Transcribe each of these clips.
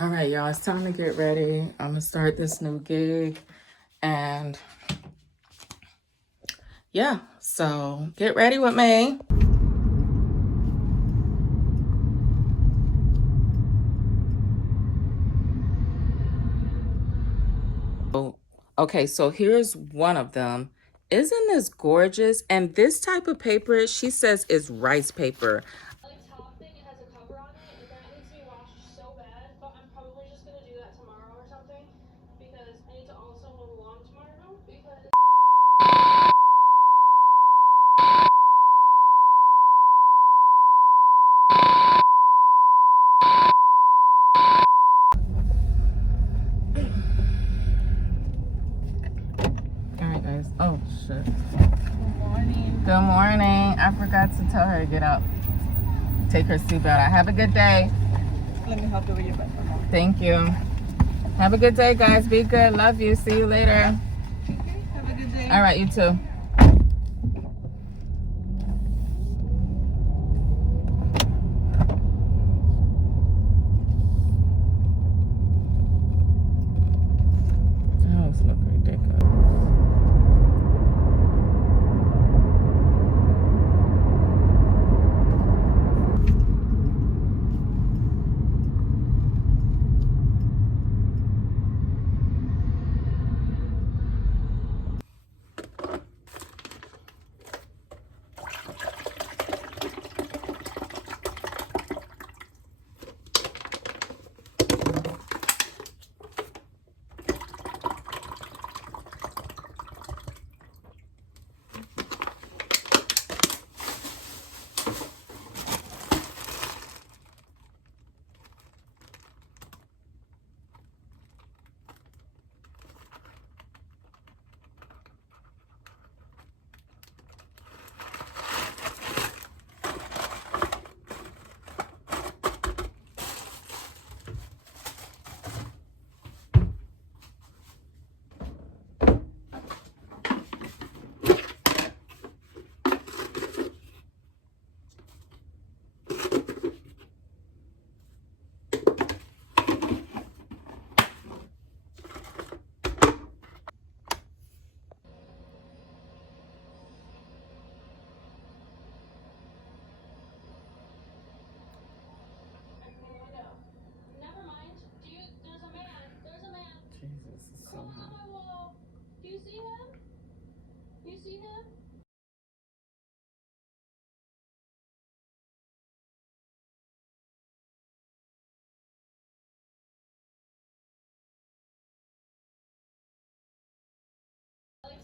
All right, y'all, it's time to get ready. I'm gonna start this new gig, and yeah, so get ready with me. Okay, so here's one of them. Isn't this gorgeous? And this type of paper, she says, is rice paper. Top thing, it has a cover on it, and that needs to be washed so bad, but I'm probably just gonna do that tomorrow or something, because I need to also mow the lawn tomorrow, because All right, guys. Oh, shit. Good morning. Good morning. I forgot to tell her to get up. Take her seatbelt out. Have a good day. Let me help you with your bed for now. Thank you. Have a good day, guys. Be good. Love you. See you later. Okay, have a good day. All right, you too. Oh, it's looking ridiculous. Never mind. There's a man. There's a man. Jesus, it's so On hot. my wall. Do you see him? Do you see him?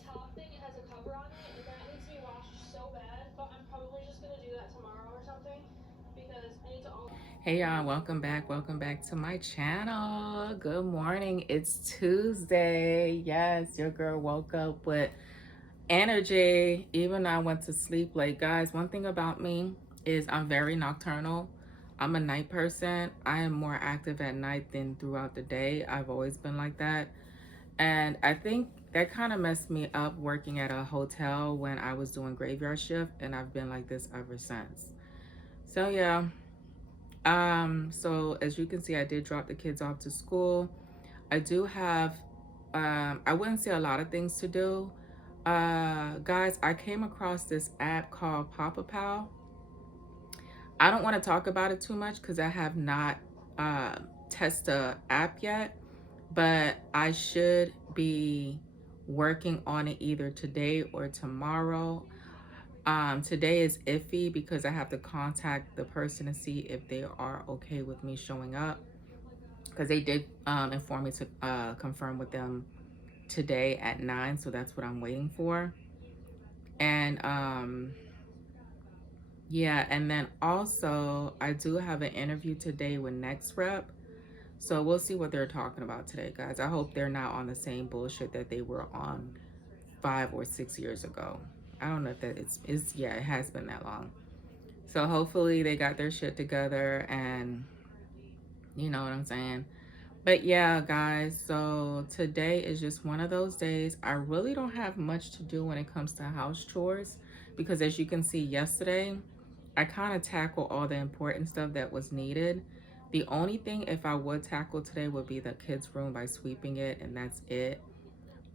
Top thing, it has a cover on it, and that needs to be washed so bad, but I'm probably just gonna do that tomorrow or something, because I need to Hey y'all, welcome back. Welcome back to my channel. Good morning. It's Tuesday. Yes, your girl woke up with energy, even though I went to sleep late. Guys, one thing about me is I'm very nocturnal. I'm a night person. I am more active at night than throughout the day. I've always been like that. And I think that kind of messed me up working at a hotel when I was doing graveyard shift, and I've been like this ever since. So yeah. So as you can see, I did drop the kids off to school. I do have I wouldn't say a lot of things to do. Guys, I came across this app called Papa Pal. I don't want to talk about it too much because I have not tested the app yet, but I should be working on it either today or tomorrow. Today is iffy because I have to contact the person to see if they are okay with me showing up, because they did inform me to confirm with them today at 9, so that's what I'm waiting for. And yeah, and then also I do have an interview today with Next Rep, so we'll see what they're talking about today, guys. I hope they're not on the same bullshit that they were on 5 or 6 years ago. I don't know if that it's yeah, it has been that long. So hopefully they got their shit together, and you know what I'm saying. But yeah, guys, so today is just one of those days. I really don't have much to do when it comes to house chores, because as you can see yesterday, I kind of tackled all the important stuff that was needed. The only thing if I would tackle today would be the kids' room by sweeping it, and that's it.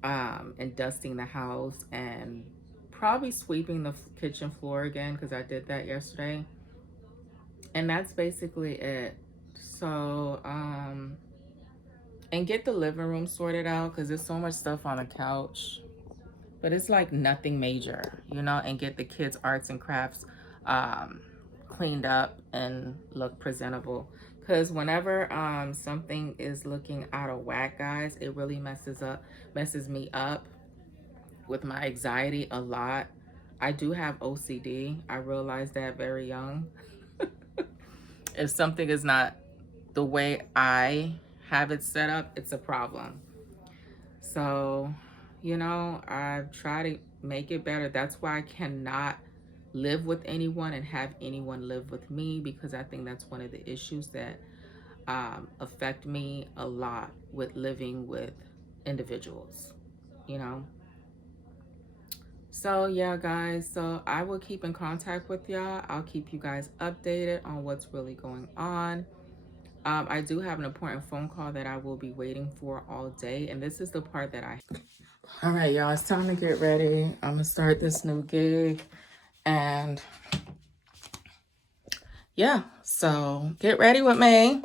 And dusting the house and probably sweeping the kitchen floor again because I did that yesterday. And that's basically it. So, and get the living room sorted out because there's so much stuff on the couch. But it's like nothing major, you know, and get the kids' arts and crafts cleaned up and look presentable. Because whenever something is looking out of whack, guys, it really messes me up with my anxiety a lot. I do have OCD. I realized that very young. If something is not the way I have it set up, it's a problem. So, you know, I've tried to make it better. That's why I cannot live with anyone and have anyone live with me, because I think that's one of the issues that affect me a lot with living with individuals, you know. So yeah, guys, so I will keep in contact with y'all. I'll keep you guys updated on what's really going on. I do have an important phone call that I will be waiting for all day, and this is the part that all right, y'all, it's time to get ready. I'm gonna start this new gig, and yeah, so get ready with me.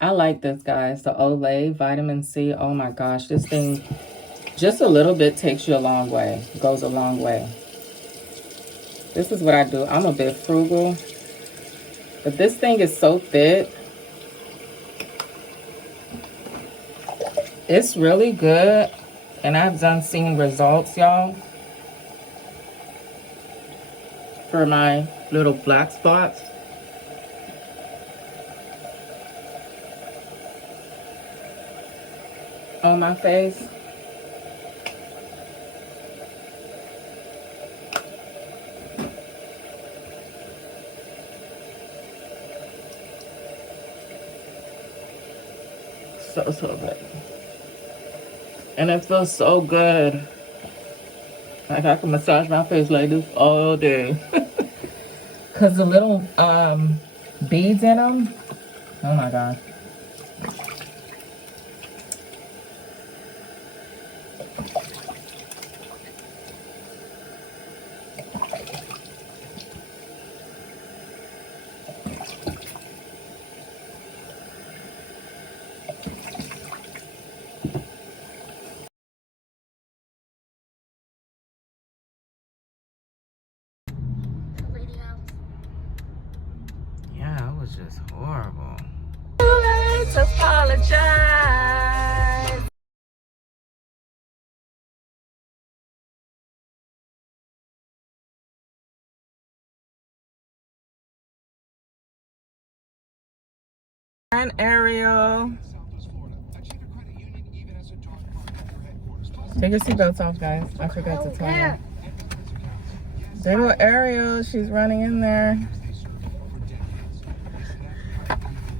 I like this, guys, the Olay Vitamin C. Oh my gosh, this thing, just a little bit takes you a long way, goes a long way. This is what I do. I'm a bit frugal, but this thing is so thick. It's really good, and I've seen results, y'all, for my little black spots. On my face. So good. And it feels so good. Like I can massage my face like this all day. Cause the little beads in them. Oh my God. Yeah, it was just horrible. Too late to apologize. And Ariel. Take your seatbelts off, guys. I forgot to tell you. There go Ariel. She's running in there.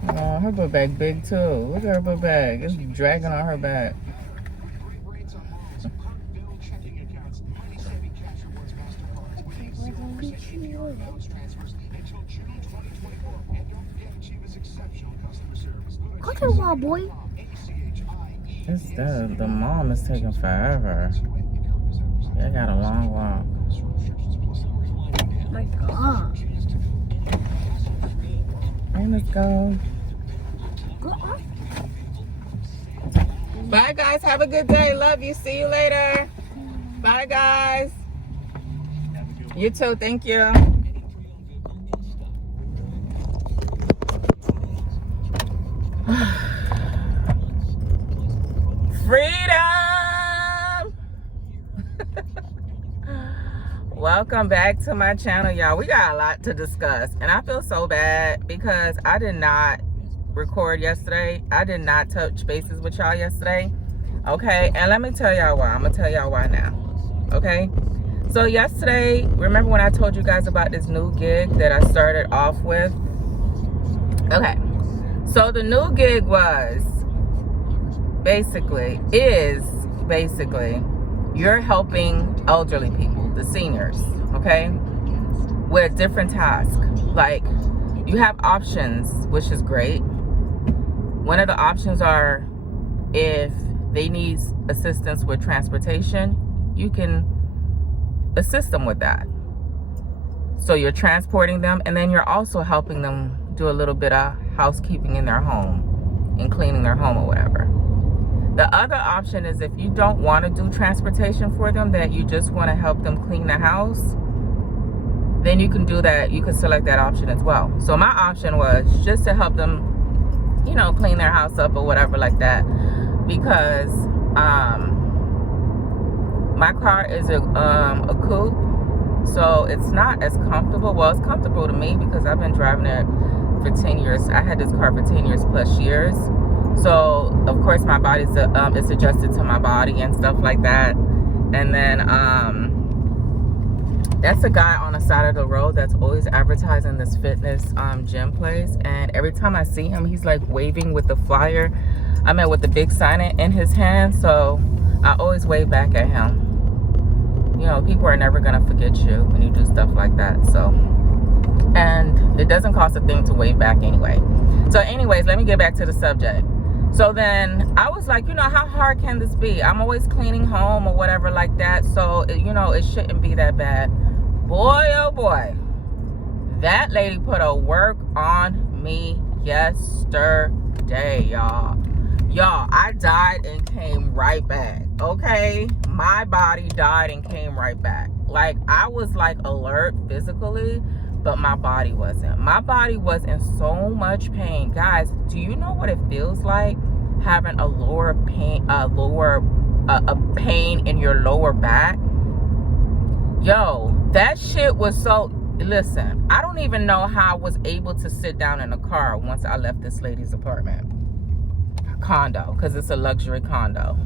Oh, her book bag big too. Look at her book bag. It's dragging on her back. What's a wild boy? The mom is taking forever. They got a long walk. Oh my God. Hey, let's go. Go on. Bye, guys. Have a good day. Love you. See you later. Bye, guys. You too. Thank you. Freedom. Welcome back to my channel, y'all. We got a lot to discuss, and I feel so bad because I did not record yesterday. I did not touch bases with y'all yesterday. Okay, and let me tell y'all why. I'm gonna tell y'all why now. Okay, so yesterday, remember when I told you guys about this new gig that I started off with? Okay, so the new gig is basically you're helping elderly people, the seniors, okay, with different tasks, like you have options, which is great. One of the options are if they need assistance with transportation, you can assist them with that. So you're transporting them, and then you're also helping them do a little bit of housekeeping in their home and cleaning their home or whatever. The other option is if you don't want to do transportation for them, that you just want to help them clean the house, then you can do that. You can select that option as well. So my option was just to help them, you know, clean their house up or whatever like that, because my car is a coupe, so it's not as comfortable. Well, it's comfortable to me because I've been driving it for 10 years. I had this car for 10 years plus years. So of course my body's it's adjusted to my body and stuff like that. And then that's a guy on the side of the road that's always advertising this fitness gym place, and every time I see him, he's like waving with the flyer, with the big sign in his hand. So I always wave back at him. You know, people are never gonna forget you when you do stuff like that. So, and it doesn't cost a thing to wave back anyway. So anyways, let me get back to the subject. So then I was like, you know, how hard can this be? I'm always cleaning home or whatever like that. So, you know, it shouldn't be that bad. Boy, oh boy. That lady put a work on me yesterday, y'all. Y'all, I died and came right back, okay? My body died and came right back. Like, I was like alert physically, but my body wasn't. My body was in so much pain. Guys, do you know what it feels like having a pain in your lower back? Yo, that shit was so, listen, I don't even know how I was able to sit down in a car once I left this lady's apartment. Condo, because it's a luxury condo.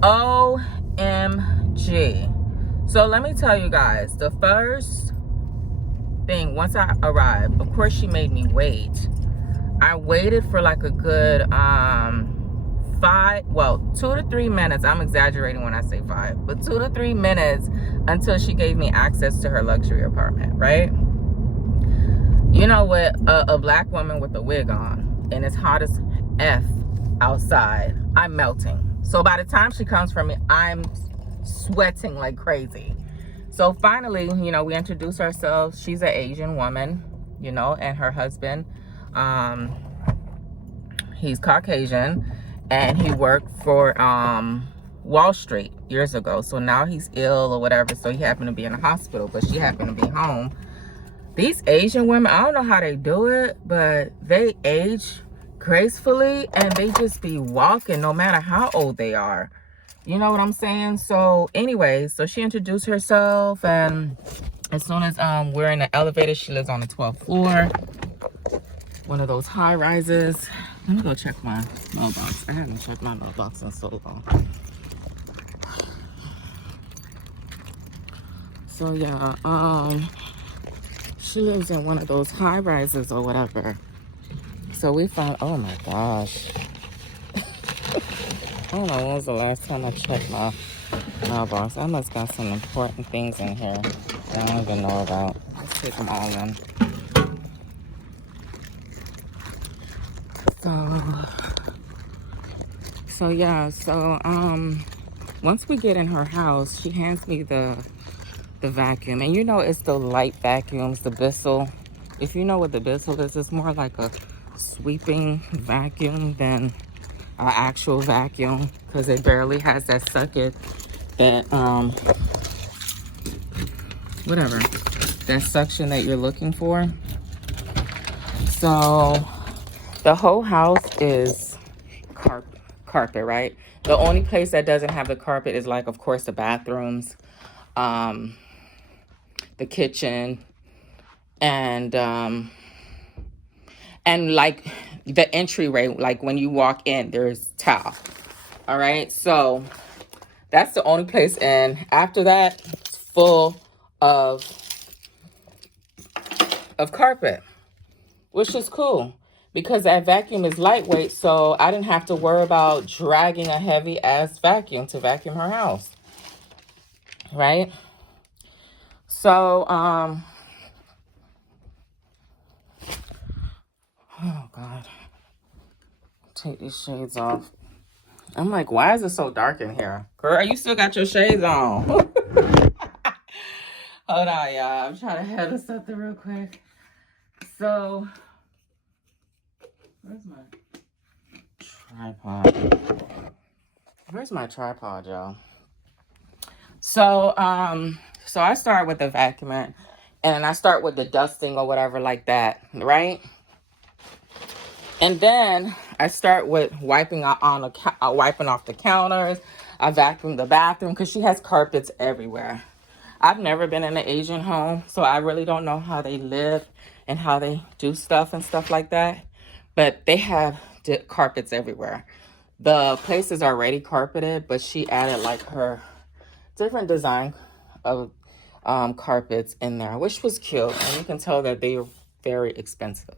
OMG. So let me tell you guys, the first thing, once I arrived, of course she made me wait. I waited for like a good 2 to 3 minutes. I'm exaggerating when I say 5, but 2 to 3 minutes until she gave me access to her luxury apartment, right? You know, with a black woman with a wig on, and it's hot as F outside, I'm melting. So by the time she comes for me, I'm sweating like crazy. So finally, you know, we introduce ourselves. She's an Asian woman, you know, and her husband, he's Caucasian, and he worked for Wall Street years ago. So now he's ill or whatever, so he happened to be in a hospital, but she happened to be home. These Asian women, I don't know how they do it, but they age gracefully, and they just be walking no matter how old they are. You know what I'm saying? So anyway, so she introduced herself, and as soon as we're in the elevator, she lives on the 12th floor, one of those high rises. Let me go check my mailbox. I haven't checked my mailbox in so long. So yeah, she lives in one of those high rises or whatever. So we found, oh my gosh. I don't know when was the last time I checked my mailbox. I must got some important things in here that I don't even know about. Let's take them all in. So yeah, so once we get in her house, she hands me the vacuum. And you know, it's the light vacuums, the Bissell. If you know what the Bissell is, it's more like a sweeping vacuum than an actual vacuum, because it barely has that sucker, that whatever, that suction that you're looking for. So the whole house is carpet, right? The only place that doesn't have the carpet is, like, of course, the bathrooms, the kitchen, and like the entryway, like when you walk in, there's tile. All right, so that's the only place, and after that, it's full of carpet, which is cool because that vacuum is lightweight, so I didn't have to worry about dragging a heavy ass vacuum to vacuum her house, right? So God. Take these shades off. I'm like, why is it so dark in here? Girl, you still got your shades on. Hold on, y'all. I'm trying to handle something real quick. So, where's my tripod? Where's my tripod, y'all? So, so I start with the vacuuming, and I start with the dusting or whatever like that, right? And then I start with wiping wiping off the counters. I vacuum the bathroom because she has carpets everywhere. I've never been in an Asian home, so I really don't know how they live and how they do stuff and stuff like that. But they have carpets everywhere. The place is already carpeted, but she added like her different design of carpets in there, which was cute. And you can tell that they are very expensive.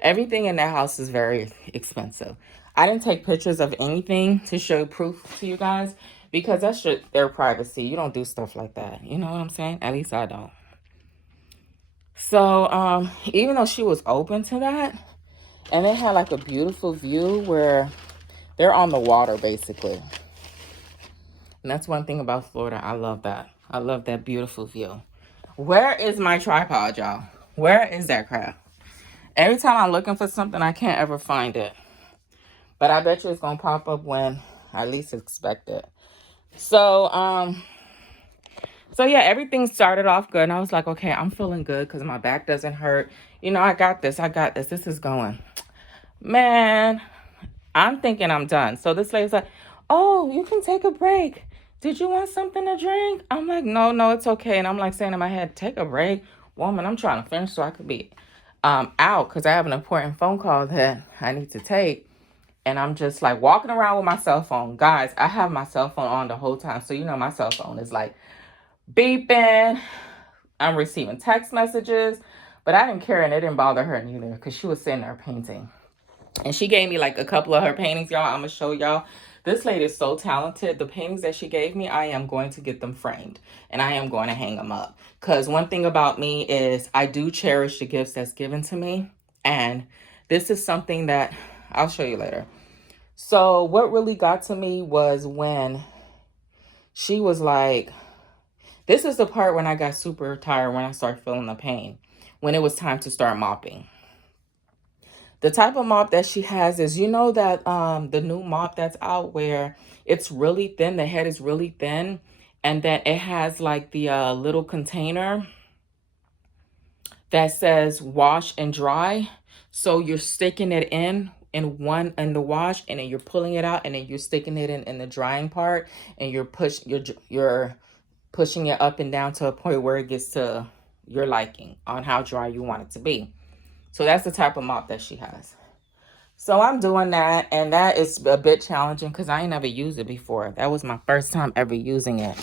Everything in that house is very expensive. I didn't take pictures of anything to show proof to you guys because that's their privacy. You don't do stuff like that. You know what I'm saying? At least I don't. So even though she was open to that, and they had like a beautiful view where they're on the water basically. And that's one thing about Florida. I love that. I love that beautiful view. Where is my tripod, y'all? Where is that crap? Every time I'm looking for something, I can't ever find it. But I bet you it's going to pop up when I least expect it. So, yeah, everything started off good. And I was like, okay, I'm feeling good because my back doesn't hurt. You know, I got this. This is going. Man, I'm thinking I'm done. So this lady's like, oh, you can take a break. Did you want something to drink? I'm like, no, it's okay. And I'm like saying in my head, take a break. Woman, I'm trying to finish so I could be out because I have an important phone call that I need to take. And I'm just like walking around with my cell phone. Guys, I have my cell phone on the whole time. So, you know, my cell phone is like beeping. I'm receiving text messages. But I didn't care and it didn't bother her neither because she was sitting there painting. And she gave me like a couple of her paintings, y'all. I'm going to show y'all. This lady is so talented. The paintings that she gave me, I am going to get them framed. And I am going to hang them up. Because one thing about me is I do cherish the gifts that's given to me. And this is something that I'll show you later. So what really got to me was when she was like, this is the part when I got super tired, when I started feeling the pain, when it was time to start mopping. The type of mop that she has is, you know, that the new mop that's out where it's really thin, the head is really thin, and then it has like the little container that says wash and dry. So you're sticking it in the wash, and then you're pulling it out, and then you're sticking it in the drying part, and you're pushing it up and down to a point where it gets to your liking on how dry you want it to be. So that's the type of mop that she has. So I'm doing that, and that is a bit challenging because I ain't never used it before. That was my first time ever using it.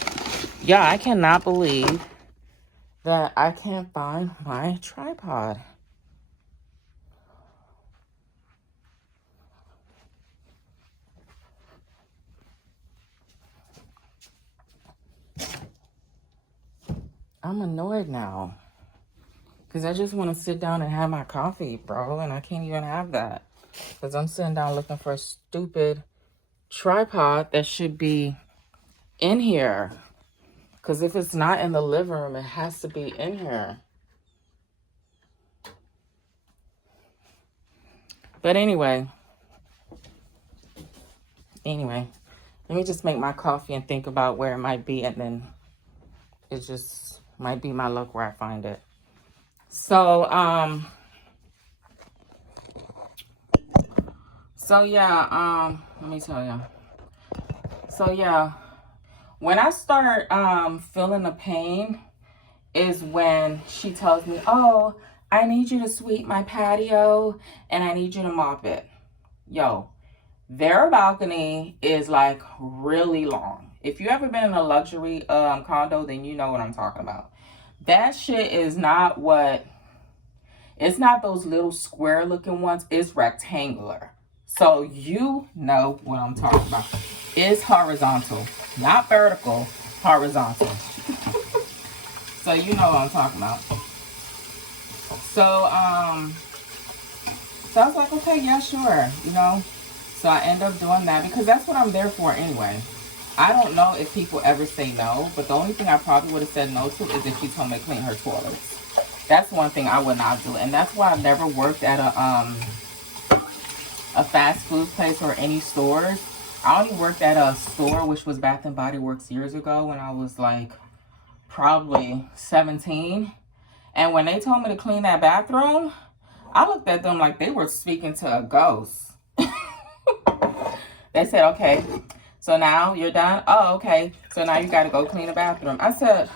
Yeah, I cannot believe that I can't find my tripod. I'm annoyed now because I just want to sit down and have my coffee, bro, and I can't even have that because I'm sitting down looking for a stupid tripod that should be in here. Because if it's not in the living room, it has to be in here. But anyway, let me just make my coffee and think about where it might be, and then it just might be my luck where I find it. So, let me tell you. So, yeah, when I start feeling the pain is when she tells me, oh, I need you to sweep my patio and I need you to mop it. Yo, their balcony is like really long. If you ever been in a luxury condo, then you know what I'm talking about. That shit is not it's not those little square looking ones. It's rectangular. So you know what I'm talking about. It's horizontal, not vertical, horizontal. So you know what I'm talking about. So So I was like, okay, yeah, sure, you know. So I end up doing that because that's what I'm there for anyway. I don't know if people ever say no, but the only thing I probably would have said no to is if she told me to clean her toilets. That's one thing I would not do, and that's why I've never worked at a fast food place or any stores. I only worked at a store which was Bath and Body Works years ago when I was like probably 17. And when they told me to clean that bathroom, I looked at them like they were speaking to a ghost. They said, okay, so now you're done? Oh, okay. So now you got to go clean the bathroom. I said,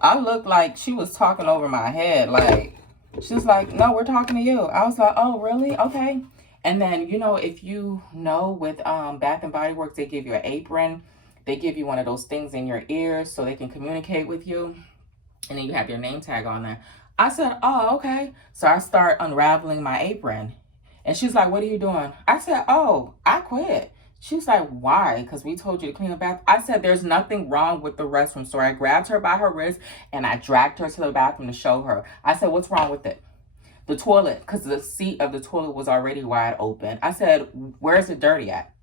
I looked like she was talking over my head. Like, she's like, no, we're talking to you. I was like, oh, really? Okay. And then, you know, if you know with Bath and Body Works, they give you an apron. They give you one of those things in your ears so they can communicate with you. And then you have your name tag on there. I said, oh, okay. So I start unraveling my apron. And she's like, what are you doing? I said, oh, I quit. She's like, why? Because we told you to clean the bathroom. I said, there's nothing wrong with the restroom. So I grabbed her by her wrist and I dragged her to the bathroom to show her. I said, what's wrong with it? The toilet, because the seat of the toilet was already wide open. I said, where's the dirty at?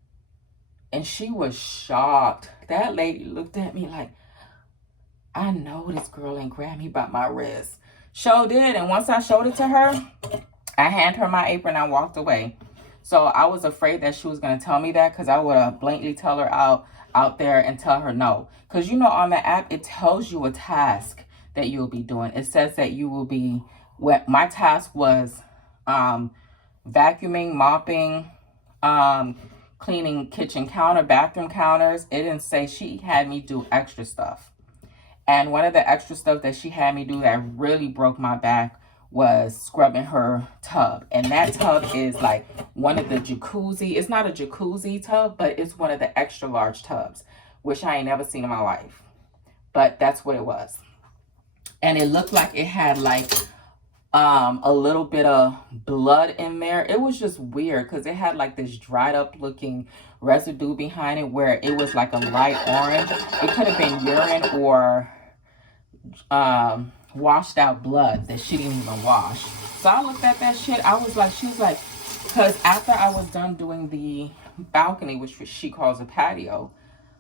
And she was shocked. That lady looked at me like, I know this girl ain't grabbed me by my wrist. Sure did. And once I showed it to her, I handed her my apron and I walked away. So I was afraid that she was going to tell me that because I would have blatantly tell her out there and tell her no. Because, you know, on the app, it tells you a task that you'll be doing. It says that you will be, what my task was vacuuming, mopping, cleaning kitchen counter, bathroom counters. It didn't say. She had me do extra stuff. And one of the extra stuff that she had me do that really broke my back was scrubbing her tub. And that tub is like one of the jacuzzi. It's not a jacuzzi tub, but it's one of the extra large tubs, which I ain't never seen in my life. But that's what it was. And it looked like it had like a little bit of blood in there. It was just weird because it had like this dried up looking residue behind it where it was like a light orange. It could have been urine or washed out blood that she didn't even wash. So I looked at that shit. I was like, she was like, because after I was done doing the balcony, which she calls a patio,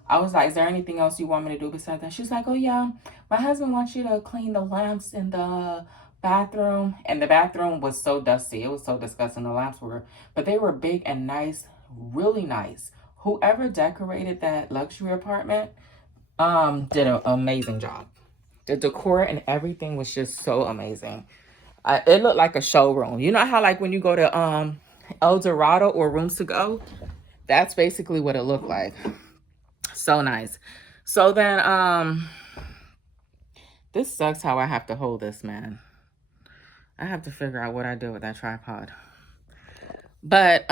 I was like, is there anything else you want me to do besides that? She's like, oh yeah, my husband wants you to clean the lamps in the bathroom. And the bathroom was so dusty. It was so disgusting. The lamps were, but they were big and nice, really nice. Whoever decorated that luxury apartment did an amazing job. The decor and everything was just so amazing. It looked like a showroom. You know how like when you go to El Dorado or Rooms to Go? That's basically what it looked like. So nice. So then this sucks how I have to hold this, man. I have to figure out what I do with that tripod. But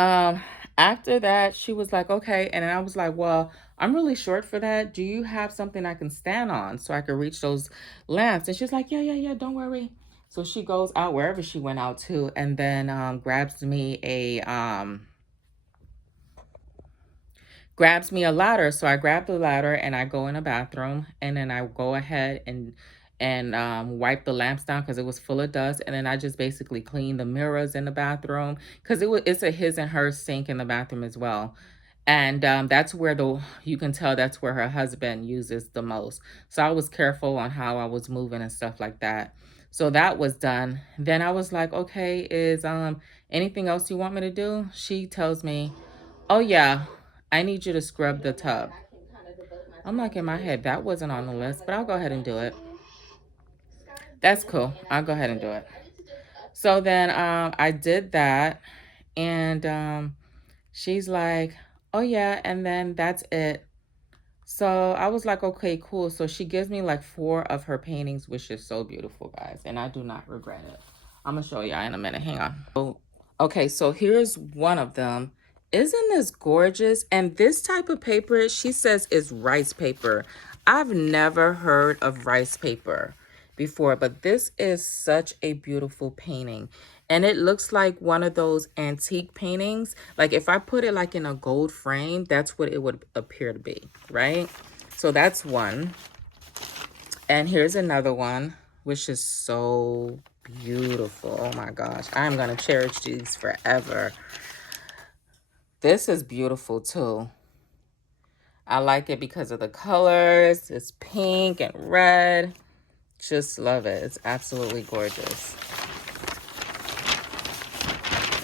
after that, she was like, okay. And I was like, well, I'm really short for that. Do you have something I can stand on so I can reach those lamps? And she's like, yeah, don't worry. So she goes out wherever she went out to, and then grabs me a ladder. So I grab the ladder and I go in the bathroom, and then I go ahead and wipe the lamps down because it was full of dust. And then I just basically clean the mirrors in the bathroom because it's a his and her sink in the bathroom as well. And that's where you can tell that's where her husband uses the most. So I was careful on how I was moving and stuff like that. So that was done. Then I was like, okay, is anything else you want me to do? She tells me, oh yeah, I need you to scrub the tub. I'm like in my head, that wasn't on the list, but I'll go ahead and do it. That's cool. I'll go ahead and do it. So then I did that, and she's like, oh yeah, and then that's it. So I was like, okay, cool. So she gives me like 4 of her paintings, which is so beautiful, guys, and I do not regret it. I'm gonna show y'all in a minute. Hang on. Oh, okay, so here's one of them. Isn't this gorgeous? And this type of paper, she says, is rice paper. I've never heard of rice paper before, but this is such a beautiful painting. And it looks like one of those antique paintings. Like if I put it like in a gold frame, that's what it would appear to be, right? So that's one. And here's another one, which is so beautiful. Oh my gosh. I'm going to cherish these forever. This is beautiful too. I like it because of the colors. It's pink and red. Just love it. It's absolutely gorgeous.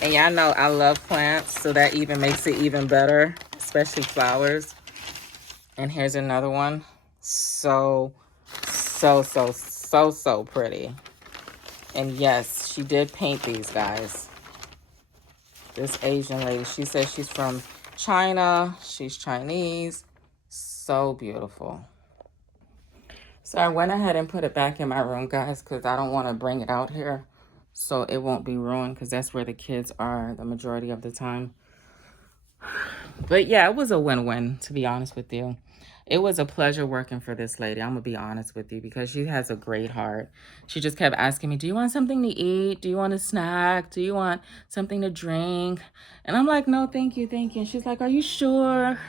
And y'all know I love plants, so that even makes it even better, especially flowers. And here's another one. So pretty. And yes, she did paint these, guys. This Asian lady, she says she's from China. She's Chinese. So beautiful. So I went ahead and put it back in my room, guys, because I don't want to bring it out here so it won't be ruined, because that's where the kids are the majority of the time. But yeah, it was a win-win, to be honest with you. It was a pleasure working for this lady. I'm going to be honest with you, because she has a great heart. She just kept asking me, do you want something to eat? Do you want a snack? Do you want something to drink? And I'm like, no, thank you, thank you. And she's like, are you sure?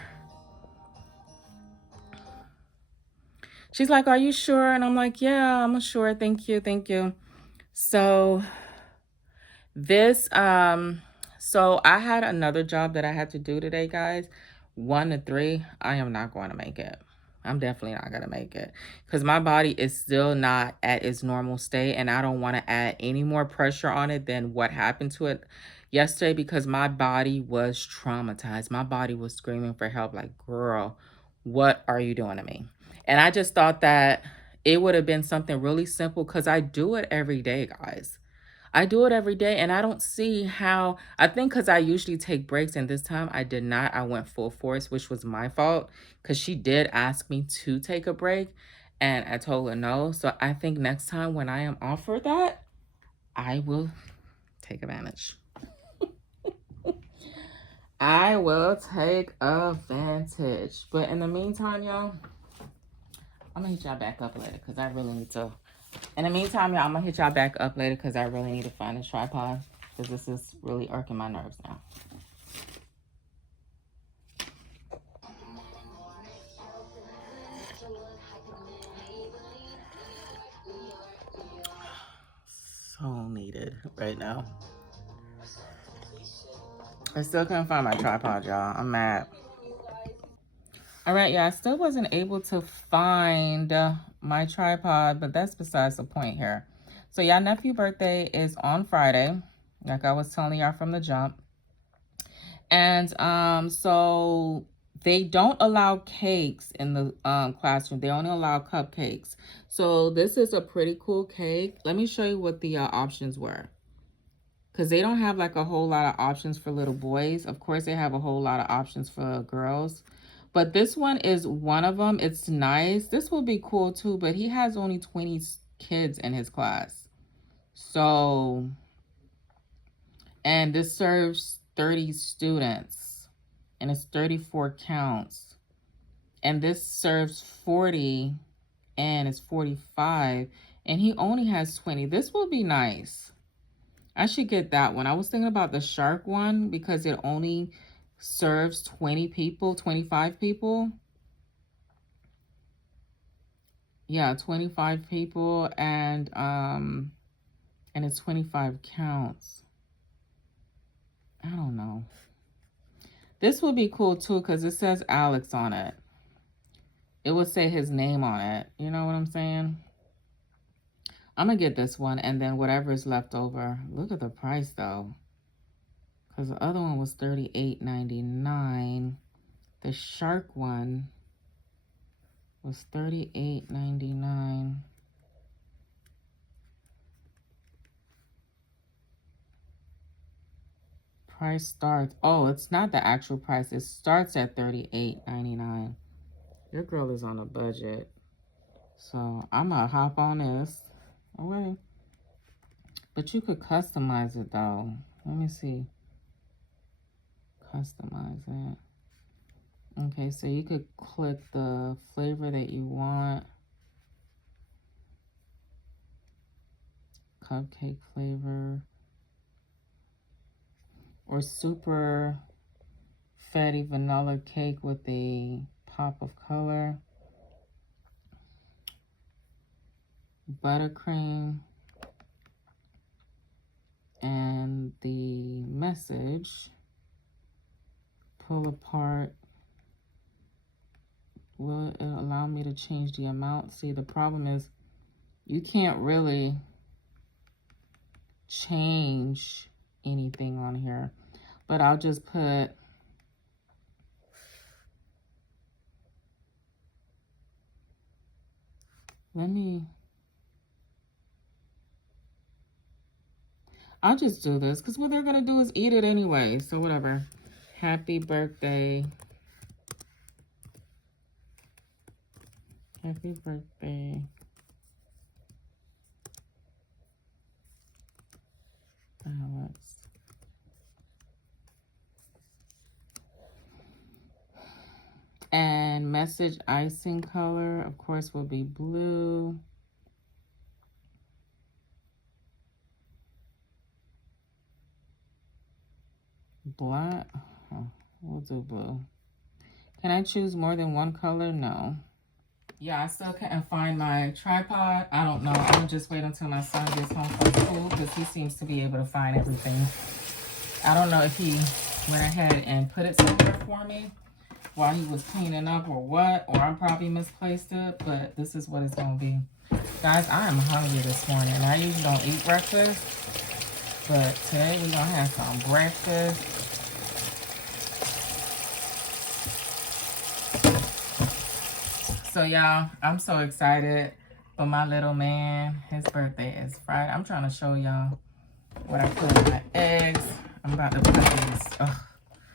She's like, are you sure? And I'm like, yeah, I'm sure. Thank you, thank you. So this, so I had another job that I had to do today, guys. 1 to 3, I am not going to make it. I'm definitely not going to make it, because my body is still not at its normal state, and I don't want to add any more pressure on it than what happened to it yesterday, because my body was traumatized. My body was screaming for help, like, girl, what are you doing to me? And I just thought that it would have been something really simple, because I do it every day, guys. I do it every day, and I don't see how. I think because I usually take breaks, and this time I did not. I went full force, which was my fault, because she did ask me to take a break, and I told her no. So I think next time when I am offered that, I will take advantage. I will take advantage. But in the meantime, y'all, I'm going to hit y'all back up later, because I really need to. In the meantime, y'all, I'm going to hit y'all back up later, because I really need to find a tripod, because this is really irking my nerves now. So needed right now. I still couldn't find my tripod, y'all. I'm mad. All right, yeah, I still wasn't able to find my tripod, but that's besides the point here. So y'all nephew's birthday is on Friday, like I was telling y'all from the jump. And so they don't allow cakes in the classroom. They only allow cupcakes. So this is a pretty cool cake. Let me show you what the options were, because they don't have like a whole lot of options for little boys. Of course, they have a whole lot of options for girls. But this one is one of them. It's nice. This will be cool too, but he has only 20 kids in his class. So, and this serves 30 students, and it's 34 counts. And this serves 40, and it's 45, and he only has 20. This will be nice. I should get that one. I was thinking about the shark one, because it only serves 20 people, 25 people. Yeah, 25 people, and it's 25 counts. I don't know. This would be cool too, because it says Alex on it. It would say his name on it. You know what I'm saying? I'm gonna get this one, and then whatever is left over. Look at the price though, because the other one was $38.99. The shark one was $38.99. Price starts. Oh, it's not the actual price. It starts at $38.99. Your girl is on a budget, so I'm gonna hop on this. Oh wait, but you could customize it though. Let me see. Customize it. Okay, so you could click the flavor that you want. Cupcake flavor. Or super fatty vanilla cake with a pop of color. Buttercream. And the message, pull apart. Will it allow me to change the amount? See, the problem is you can't really change anything on here. But I'll just put, I'll just do this because what they're going to do is eat it anyway. So whatever. Happy birthday. Happy birthday. Alex. And message icing color, of course, will be blue. Black. Oh, we'll do blue. Can I choose more than one color? No. Yeah, I still can't find my tripod. I don't know. I'll just wait until my son gets home from school because he seems to be able to find everything. I don't know if he went ahead and put it somewhere for me while he was cleaning up or what, or I probably misplaced it, but this is what it's going to be. Guys, I am hungry this morning. I usually don't eat breakfast, but today we're going to have some breakfast. So, y'all, I'm so excited for my little man. His birthday is Friday. I'm trying to show y'all what I put in my eggs. I'm about to put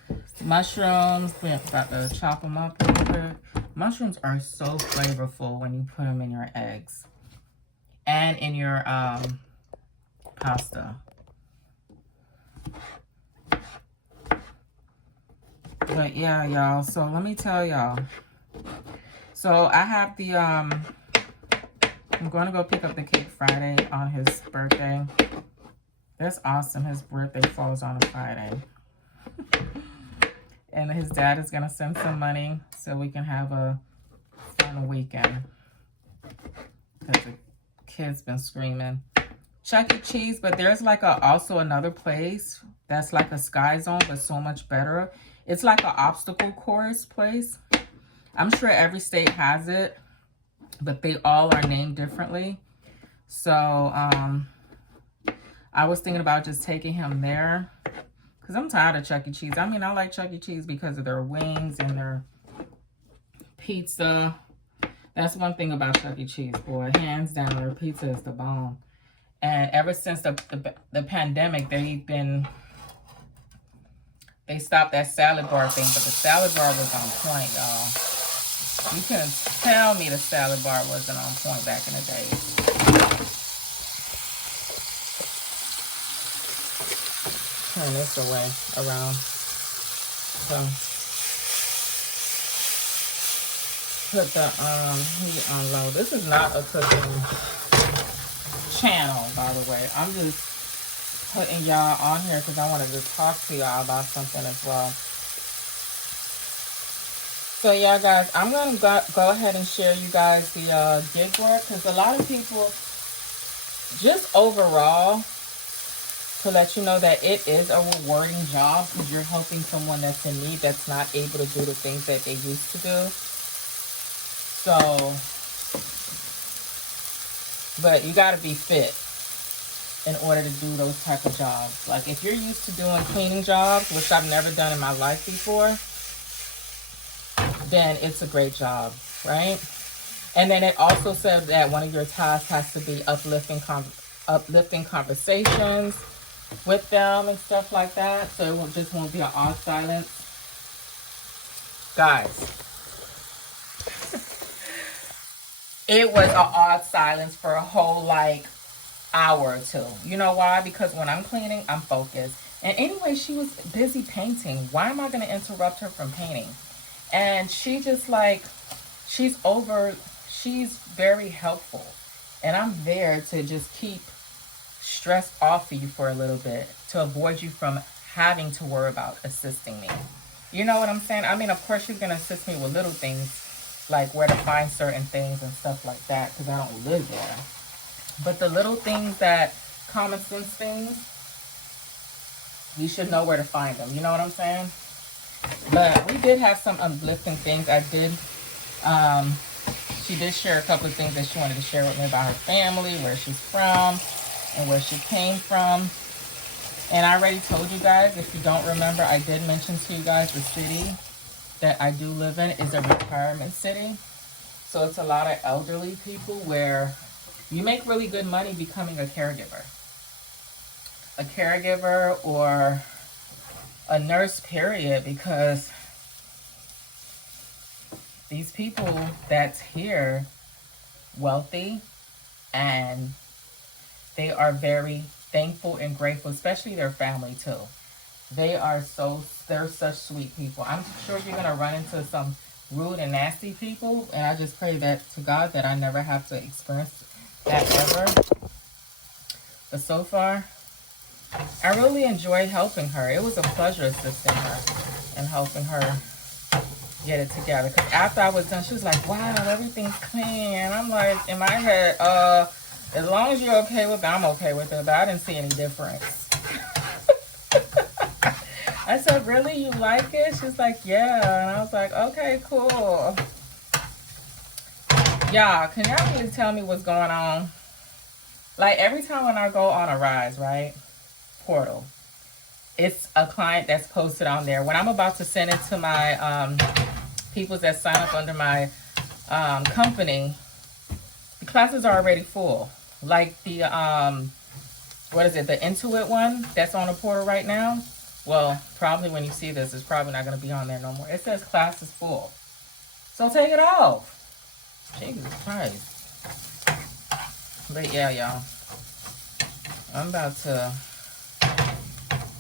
these mushrooms. We're about to chop them up a little bit. Mushrooms are so flavorful when you put them in your eggs and in your pasta. But yeah, y'all. So let me tell y'all. So I have the I'm going to go pick up the cake Friday on his birthday. That's awesome. His birthday falls on a Friday. And his dad is going to send some money so we can have a fun weekend. Because the kid's been screaming. Chuck E. Cheese, but there's like also another place that's like a Sky Zone, but so much better. It's like an obstacle course place. I'm sure every state has it, but they all are named differently. So I was thinking about just taking him there because I'm tired of Chuck E. Cheese. I mean, I like Chuck E. Cheese because of their wings and their pizza. That's one thing about Chuck E. Cheese, boy. Hands down, their pizza is the bomb. And ever since the pandemic, they stopped that salad bar thing, but the salad bar was on point, y'all. You couldn't tell me the salad bar wasn't on point back in the day. Turn this away around. So put the heat on low. This is not a cooking channel, by the way. I'm just putting y'all on here because I wanted to talk to y'all about something as well. So yeah, guys, I'm going to go ahead and share you guys the gig work because a lot of people, just overall, to let you know that it is a rewarding job because you're helping someone that's in need that's not able to do the things that they used to do. So, but you got to be fit in order to do those type of jobs. Like if you're used to doing cleaning jobs, which I've never done in my life before, then it's a great job, right? And then it also said that one of your tasks has to be uplifting conversations with them and stuff like that. So it just won't be an odd silence. Guys, it was an odd silence for a whole like hour or two. You know why? Because when I'm cleaning, I'm focused. And anyway, she was busy painting. Why am I going to interrupt her from painting? And she just like, she's very helpful. And I'm there to just keep stress off of you for a little bit to avoid you from having to worry about assisting me. You know what I'm saying? I mean, of course, she's going to assist me with little things like where to find certain things and stuff like that because I don't live there. But the little things that, common sense things, you should know where to find them. You know what I'm saying? But we did have some uplifting things. She did share a couple of things that she wanted to share with me about her family, where she's from, and where she came from. And I already told you guys, if you don't remember, I did mention to you guys the city that I do live in is a retirement city. So it's a lot of elderly people where you make really good money becoming a caregiver. A caregiver or a nurse, period, because these people that's here, wealthy, and they are very thankful and grateful, especially their family too. They're such sweet people. I'm sure you're gonna run into some rude and nasty people, and I just pray that to God that I never have to experience that ever. But so far, I really enjoyed helping her. It was a pleasure assisting her and helping her get it together. Because after I was done, she was like, wow, everything's clean. And I'm like, in my head, as long as you're okay with it, I'm okay with it. But I didn't see any difference. I said, really? You like it? She's like, yeah. And I was like, okay, cool. Y'all, can y'all really tell me what's going on? Like, every time when I go on a Rise, right, portal, it's a client that's posted on there. When I'm about to send it to my people that sign up under my company, the classes are already full. Like the, what is it, the Intuit one that's on the portal right now? Well, probably when you see this, it's probably not going to be on there no more. It says class is full. So take it off. Jesus Christ. But yeah, y'all. I'm about to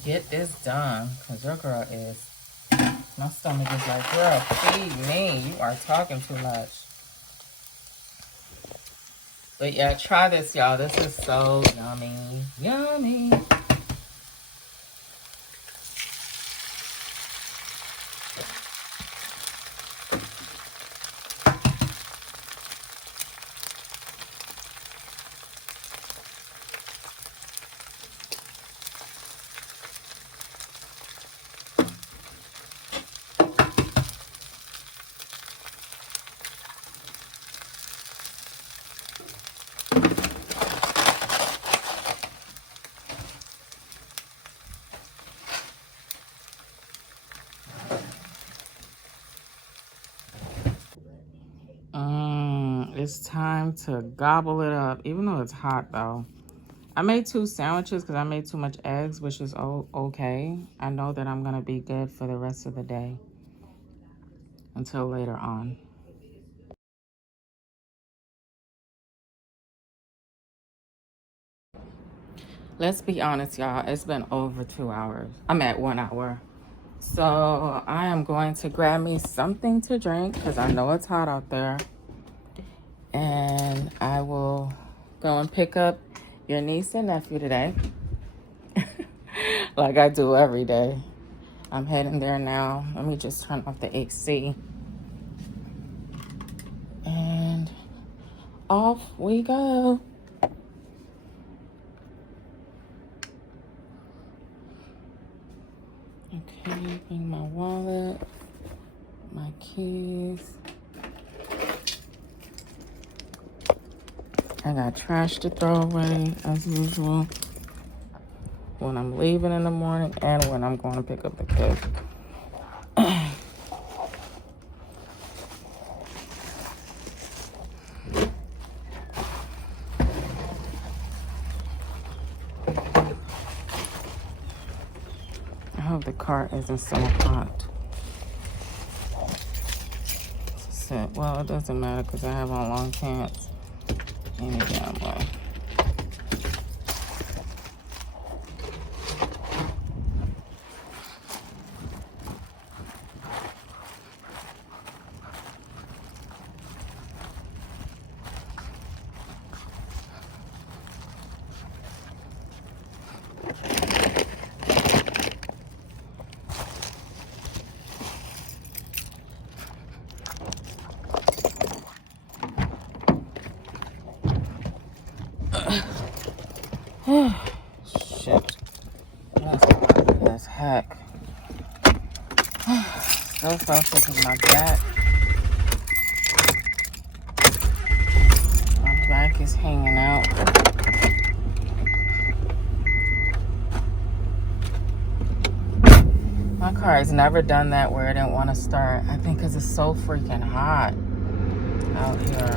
get this done. Because your girl is... My stomach is like, girl, feed me. You are talking too much. But yeah, try this, y'all. This is so yummy. Yummy. It's time to gobble it up, even though it's hot though. I made 2 sandwiches because I made too much eggs, which is okay. I know that I'm gonna be good for the rest of the day until later on. Let's be honest, y'all. It's been over 2 hours. I'm at 1 hour. So I am going to grab me something to drink because I know it's hot out there. And I will go and pick up your niece and nephew today. Like I do every day. I'm heading there now. Let me just turn off the AC. And off we go. Okay, bring my wallet, my keys. I got trash to throw away as usual when I'm leaving in the morning and when I'm going to pick up the kids. I hope the car isn't so hot. Well, it doesn't matter because I have on long pants any damn way. So frustrated because my back is hanging out. My car has never done that where it didn't want to start. I think because it's so freaking hot out here.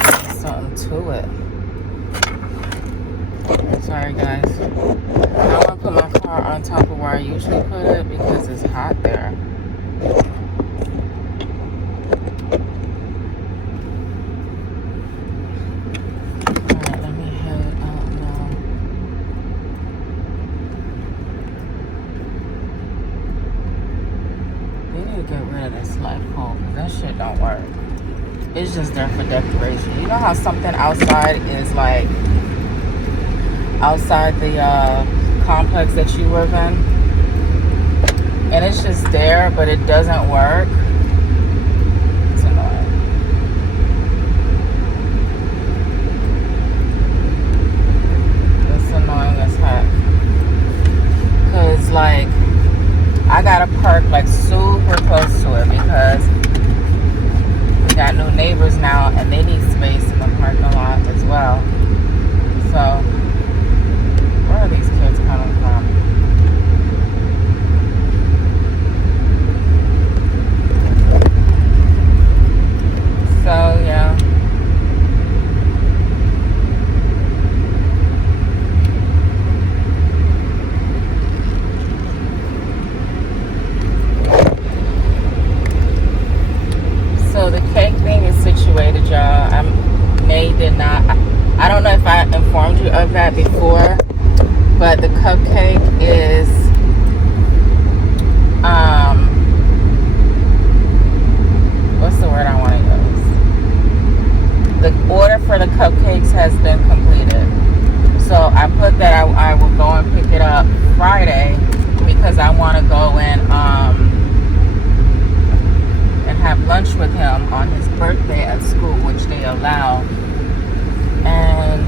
There's something to it. Sorry guys. I want to put my car on top of where I usually put it because it's hot there. Alright, let me head out now. We need to get rid of this light pole because that shit don't work. It's just there for decoration. You know how something outside is like outside the complex that you live in, and it's just there but it doesn't work. It's annoying. It's annoying as heck because like I gotta park like super close to it because we got new neighbors now and they need space in the parking lot as well. So where are these kids coming from? So yeah. So the cake thing is situated, y'all. I don't know if I informed you of that before, but the cupcake is what's the word I want to use? The order for the cupcakes has been completed. So I put that I will go and pick it up Friday because I want to go and have lunch with him on his birthday at school, which they allow. And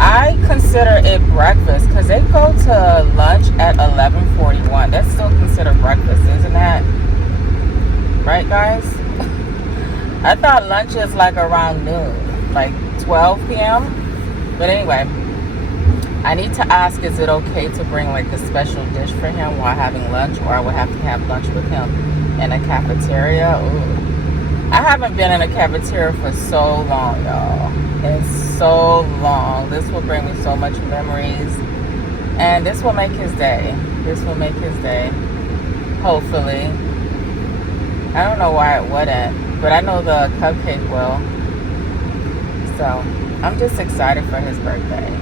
I consider it breakfast because they go to lunch at 11:41. That's still considered breakfast, isn't that? Right, guys? I thought lunch is like around noon, like 12 p.m. But anyway, I need to ask, is it okay to bring like a special dish for him while having lunch, or I would have to have lunch with him in a cafeteria? Ooh. I haven't been in a cafeteria for so long, y'all. It's so long. This will bring me so much memories. And this will make his day. This will make his day. Hopefully. I don't know why it wouldn't, but I know the cupcake will. So, I'm just excited for his birthday.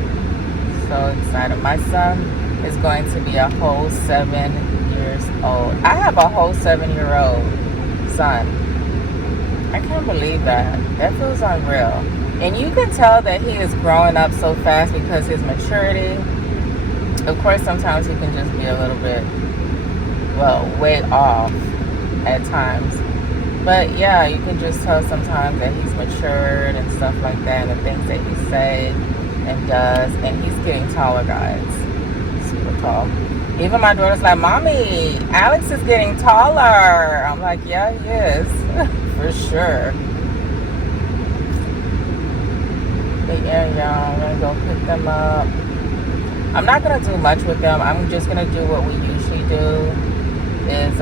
So excited. My son is going to be a whole 7 years old. I have a whole 7-year-old son. I can't believe that. That feels unreal. And you can tell that he is growing up so fast because his maturity. Of course, sometimes he can just be a little bit, well, way off at times. But yeah, you can just tell sometimes that he's matured and stuff like that, and the things that he says and does. And he's getting taller, guys. Super tall. Even my daughter's like, Mommy, Alex is getting taller. I'm like, yeah, he is. For sure. But yeah, y'all, I'm gonna go pick them up. I'm not gonna do much with them. I'm just gonna do what we usually do, is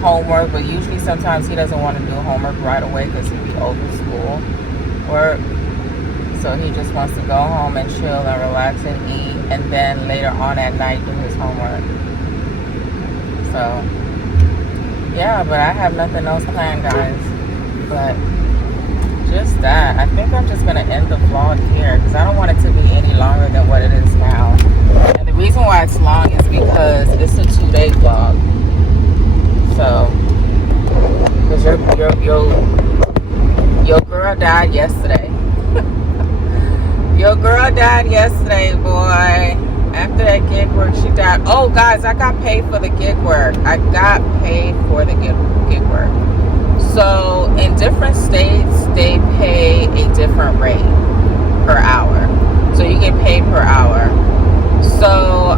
homework. But usually sometimes he doesn't want to do homework right away because he'll be over school work. So he just wants to go home and chill and relax and eat, and then later on at night do his homework. So yeah, but I have nothing else planned, guys. But just that. I think I'm just going to end the vlog here because I don't want it to be any longer than what it is now. And the reason why it's long is because it's a 2-day vlog. So, because your girl died yesterday. Your girl died yesterday, boy. After that gig work, she died. Oh, guys, I got paid for the gig work. I got paid for the gig work. So, in different states, they pay a different rate per hour. So, you get paid per hour. So,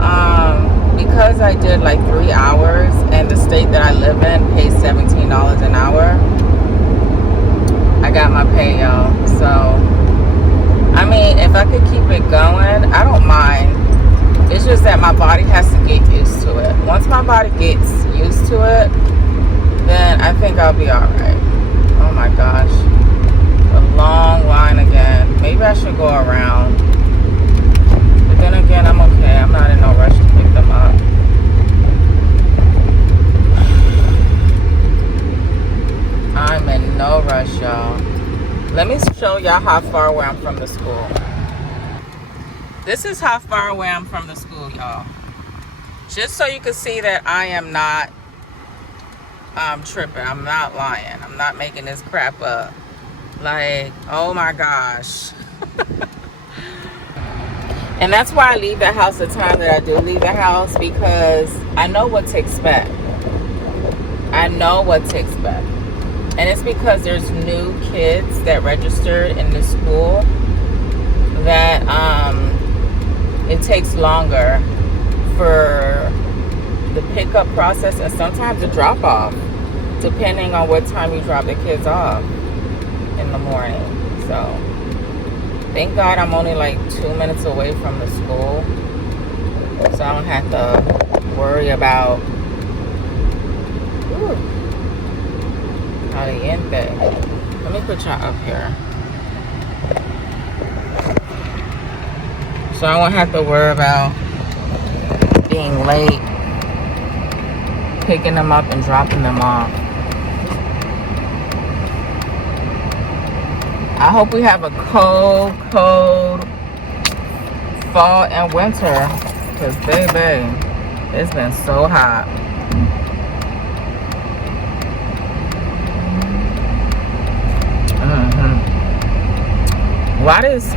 because I did like 3 hours and the state that I live in pays $17 an hour, I got my pay, y'all. So, I mean, if I could keep it going, I don't mind. It's just that my body has to get used to it. Once my body gets used to it, then I think I'll be alright. Oh my gosh. A long line again. Maybe I should go around. But then again, I'm okay. I'm not in no rush to pick them up. I'm in no rush, y'all. Let me show y'all how far away I'm from the school. This is how far away I'm from the school, y'all. Just so you can see that I am not tripping. I'm not lying. I'm not making this crap up. Like, oh my gosh. And that's why I leave the house the time that I do leave the house, because I know what to expect. I know what to expect. And it's because there's new kids that registered in the school that it takes longer for the pickup process and sometimes the drop off, depending on what time you drop the kids off in the morning. So thank God I'm only like 2 minutes away from the school, so I don't have to worry about caliente. Let me put y'all up here so I won't have to worry about being late picking them up and dropping them off. I hope we have a cold fall and winter, because baby, it's been so hot. Why does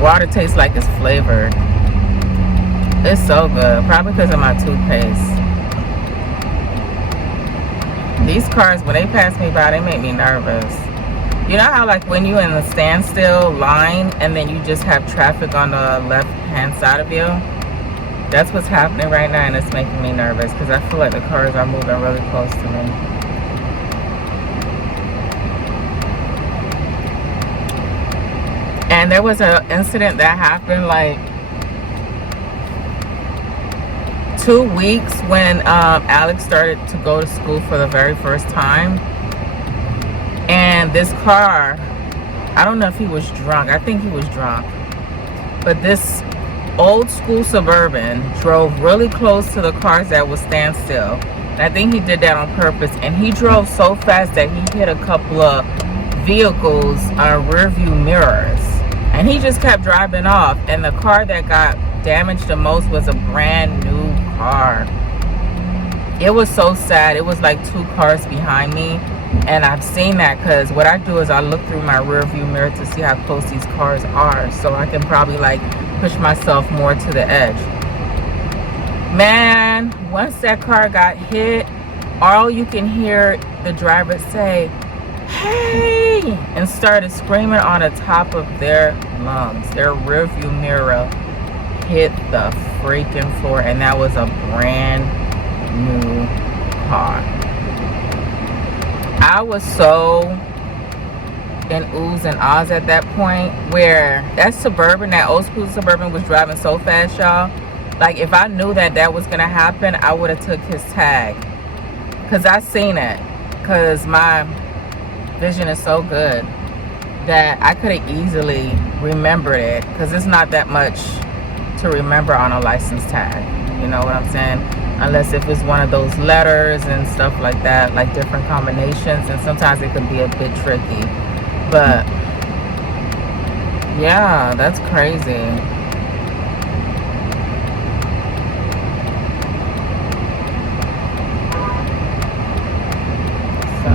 water taste like it's flavored? It's so good. Probably because of my toothpaste. These cars, when they pass me by, they make me nervous. You know how like when you're in the standstill line and then you just have traffic on the left hand side of you? That's what's happening right now, and it's making me nervous because I feel like the cars are moving really close to me. And there was an incident that happened like 2 weeks when Alex started to go to school for the very first time. And this car, I don't know if he was drunk. I think he was drunk. But this old school Suburban drove really close to the cars that was standstill. And I think he did that on purpose. And he drove so fast that he hit a couple of vehicles' rear view mirrors. And he just kept driving off. And the car that got damaged the most was a brand new car. It was so sad. It was like 2 cars behind me. And I've seen that because what I do is I look through my rear view mirror to see how close these cars are, so I can probably like push myself more to the edge. Man, once that car got hit, all you can hear the driver say, "Hey!" and started screaming on the top of their lungs. Their rear view mirror hit the freaking floor, and that was a brand new car. I was so in oohs and ahs at that point, where that Suburban, that old school Suburban, was driving so fast, y'all. Like, if I knew that that was gonna happen, I would have took his tag, because I seen it, because my vision is so good that I could have easily remembered it, because it's not that much to remember on a license tag, you know what I'm saying? Unless if it's one of those letters and stuff like that, like different combinations, and sometimes it could be a bit tricky. But yeah, that's crazy. So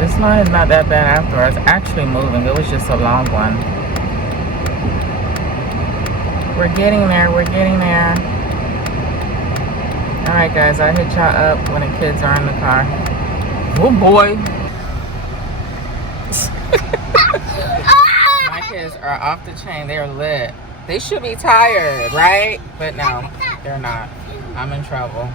this line is not that bad after. It's actually moving. It was just a long one. We're getting there. We're getting there. All right, guys. I'll hit y'all up when the kids are in the car. Oh, boy. My kids are off the chain. They're lit. They should be tired, right? But no, they're not. I'm in trouble.